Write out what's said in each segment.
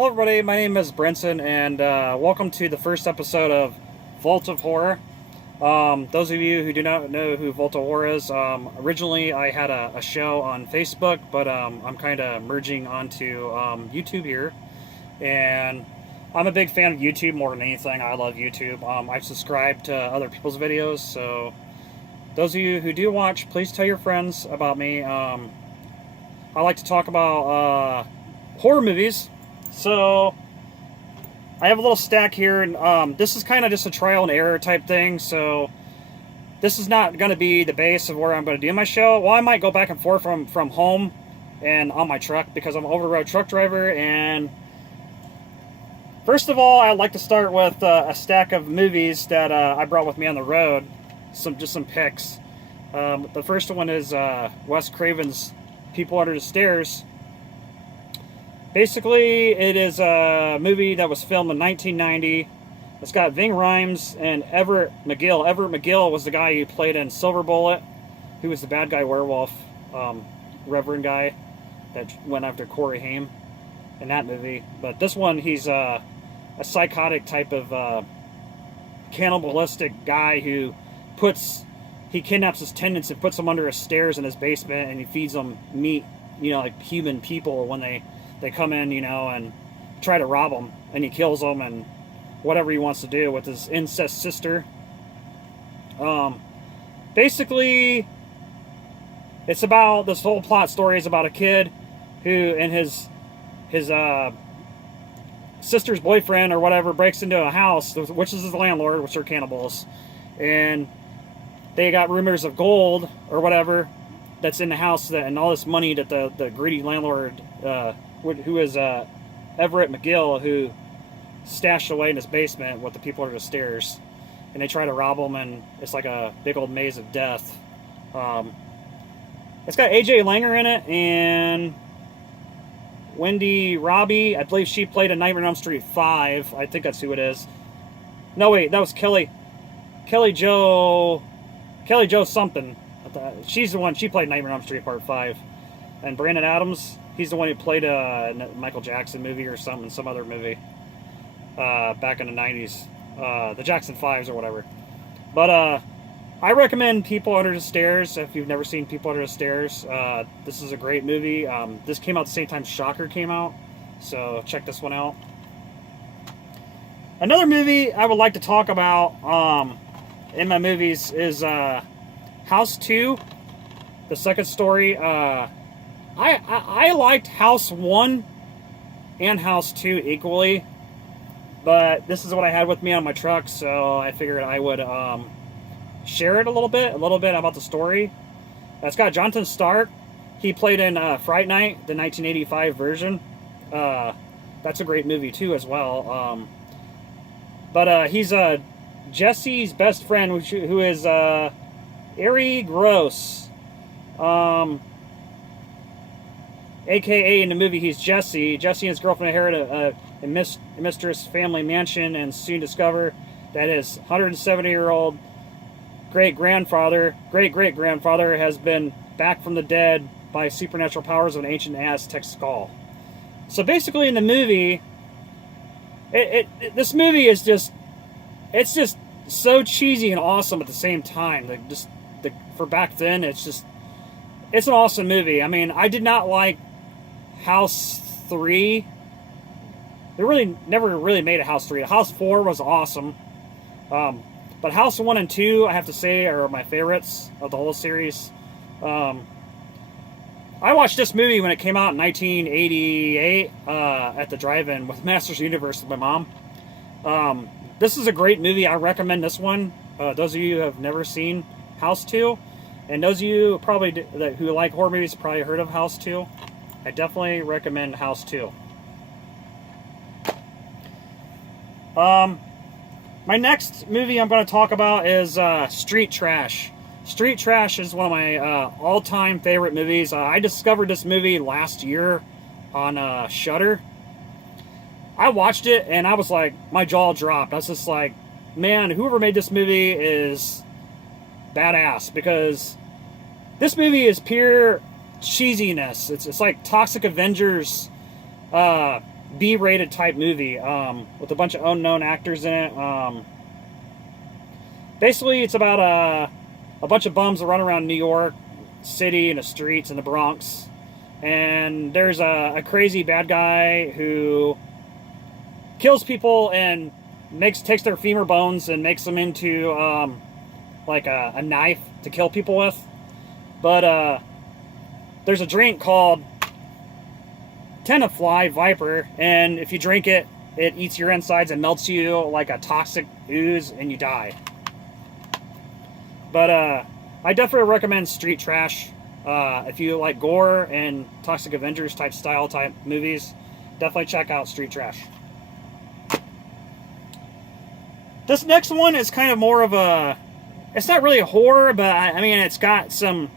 Hello, everybody. My name is Brenton, and welcome to the first episode of Vault of Horror. Those of you who do not know who Vault of Horror is, originally I had a show on Facebook, but I'm kind of merging onto YouTube here. And I'm a big fan of YouTube more than anything. I love YouTube. I've subscribed to other people's videos, so those of you who do watch, please tell your friends about me. I like to talk about horror movies. So I have a little stack here, and this is kind of just a trial and error type thing. So this is not going to be the base of where I'm going to do my show. Well, I might go back and forth from home and on my truck because I'm an over-the-road truck driver. And first of all, I'd like to start with a stack of movies that I brought with me on the road. Just some picks. The first one is Wes Craven's People Under the Stairs. Basically, it is a movie that was filmed in 1990. It's got Ving Rhames and Everett McGill. Everett McGill was the guy who played in Silver Bullet. He was the bad guy werewolf, reverend guy that went after Corey Haim in that movie. But this one, he's a psychotic type of cannibalistic guy who kidnaps his tenants and puts them under his stairs in his basement, and he feeds them meat, like human people when they come in, and try to rob him, and he kills them and whatever he wants to do with his incest sister. Basically, it's about, this whole plot story is about a kid who and his sister's boyfriend or whatever breaks into a house, which is his landlord, which are cannibals, and they got rumors of gold or whatever that's in the house, and all this money that the greedy landlord, who is Everett McGill, who stashed away in his basement with the people under the stairs, and they try to rob him, and it's like a big old maze of death. It's got AJ Langer in it, and Wendy Robbie. I believe she played in Nightmare on Elm Street 5. I think that's who it is. No, wait, that was Kelly Jo something. She's the one, she played Nightmare on Elm Street Part 5. And Brandon Adams, he's the one who played in a Michael Jackson movie or something, some other movie back in the 90s. The Jackson 5s or whatever. But I recommend People Under the Stairs if you've never seen People Under the Stairs. This is a great movie. This came out the same time Shocker came out, so check this one out. Another movie I would like to talk about in my movies is House 2, the second story. I liked House 1 and House 2 equally, but this is what I had with me on my truck, so I figured I would share it a little bit about the story. It's got Jonathan Stark. He played in Fright Night, the 1985 version. That's a great movie too as well. But he's Jesse's best friend, who is Ari Gross. AKA in the movie, he's Jesse. Jesse and his girlfriend inherit a mistress family mansion and soon discover that his 170-year-old great-great-grandfather has been back from the dead by supernatural powers of an ancient Aztec skull. So basically in the movie, this movie is just so cheesy and awesome at the same time. For back then, it's an awesome movie. I mean, I did not like House 3. They really never really made a House 3. House 4 was awesome. But House 1 and 2, I have to say, are my favorites of the whole series. I watched this movie when it came out in 1988 at the drive-in with Masters of the Universe with my mom. This is a great movie. I recommend this one. Those of you who have never seen House 2, and those of you probably who like horror movies probably heard of House 2. I definitely recommend House 2. My next movie I'm going to talk about is Street Trash. Street Trash is one of my all-time favorite movies. I discovered this movie last year on Shudder. I watched it and I was like, my jaw dropped. I was just like, man, whoever made this movie is badass, because this movie is pure cheesiness. It's like Toxic Avengers B-rated type movie with a bunch of unknown actors in it. Basically, it's about a bunch of bums that run around New York City and the streets in the Bronx. And there's a crazy bad guy who kills people and takes their femur bones and makes them into like a knife to kill people with. But there's a drink called Tenafly Viper, and if you drink it, it eats your insides and melts you like a toxic ooze, and you die. But I definitely recommend Street Trash. If you like gore and Toxic Avengers type movies, definitely check out Street Trash. This next one is kind of more of a... It's not really a horror, but I mean, it's got some...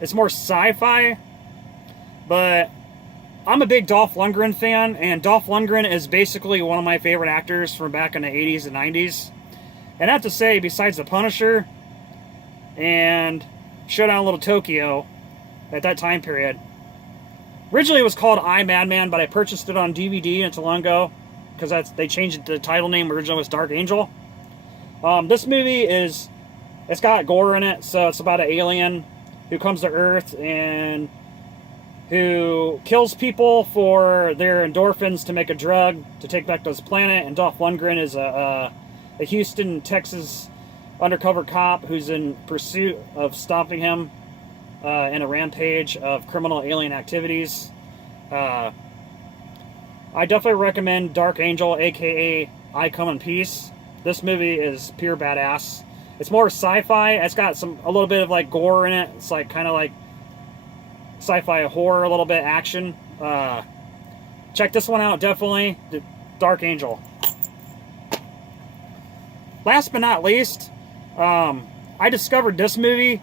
It's more sci-fi. But I'm a big Dolph Lundgren fan, and Dolph Lundgren is basically one of my favorite actors from back in the 80s and 90s. And I have to say, besides The Punisher and Showdown Little Tokyo at that time period, originally it was called I, Madman, but I purchased it on DVD not too long ago because they changed the title name. Originally was Dark Angel. This movie it's got gore in it, so it's about an alien who comes to Earth and who kills people for their endorphins to make a drug to take back to his planet. And Dolph Lundgren is a Houston, Texas undercover cop who's in pursuit of stopping him in a rampage of criminal alien activities. I definitely recommend Dark Angel, aka I Come in Peace. This movie is pure badass. It's more sci-fi. It's got a little bit of like gore in it. It's like kind of like sci-fi horror, a little bit action. Check this one out, definitely. Dark Angel. Last but not least, I discovered this movie.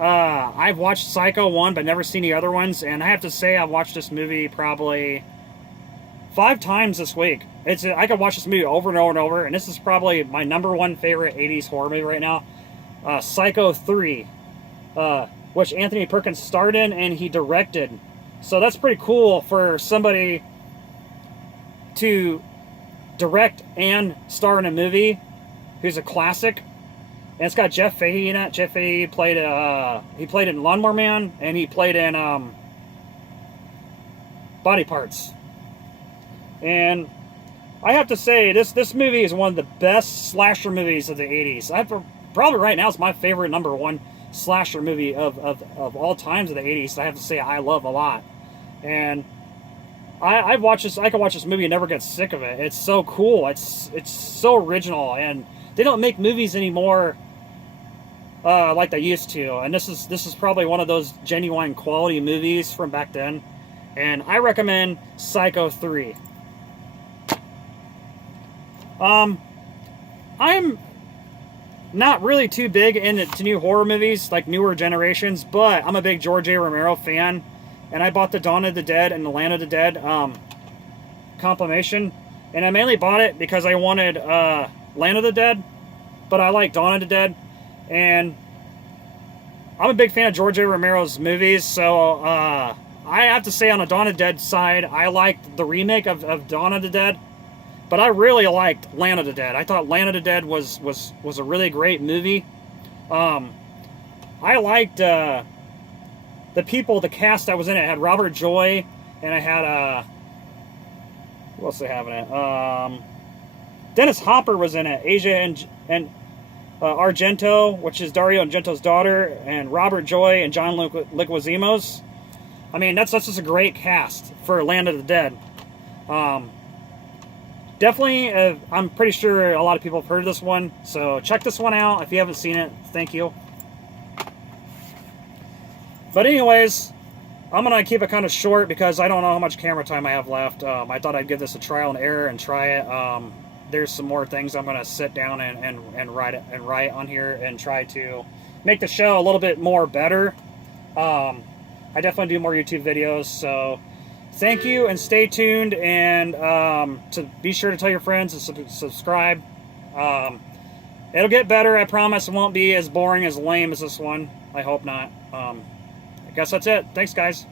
I've watched Psycho 1, but never seen the other ones, and I have to say I've watched this movie probably 5 times this week. I could watch this movie over and over and over, and this is probably my #1 favorite 80s horror movie right now. Psycho 3, which Anthony Perkins starred in and he directed. So that's pretty cool for somebody to direct and star in a movie who's a classic. And it's got Jeff Fahey in it. Jeff Fahey played in Lawnmower Man, and he played in Body Parts. And I have to say, this movie is one of the best slasher movies of the 80s. Probably right now it's my favorite #1 slasher movie of all times of the 80s. I have to say I love a lot. And I could watch this movie and never get sick of it. It's so cool. It's so original, and they don't make movies anymore like they used to. And this is probably one of those genuine quality movies from back then. And I recommend Psycho 3. I'm not really too big into new horror movies, like newer generations, but I'm a big George A. Romero fan, and I bought the Dawn of the Dead and the Land of the Dead compilation, and I mainly bought it because I wanted Land of the Dead, but I like Dawn of the Dead, and I'm a big fan of George A. Romero's movies, so I have to say on the Dawn of the Dead side, I liked the remake of Dawn of the Dead. But I really liked Land of the Dead. I thought Land of the Dead was a really great movie. I liked the cast that was in it. It had Robert Joy, and it had who else they have in it? Dennis Hopper was in it. Asia and Argento, which is Dario Argento's daughter, and Robert Joy and John Leguizamo. I mean, that's just a great cast for Land of the Dead. Definitely, I'm pretty sure a lot of people have heard of this one, so check this one out if you haven't seen it. Thank you. But anyways, I'm going to keep it kind of short because I don't know how much camera time I have left. I thought I'd give this a trial and error and try it. There's some more things I'm going to sit down and write on here and try to make the show a little bit more better. I definitely do more YouTube videos, so thank you, and stay tuned, and to be sure to tell your friends and subscribe. It'll get better, I promise. It won't be as boring as lame as this one. I hope not. I guess that's it. Thanks, guys.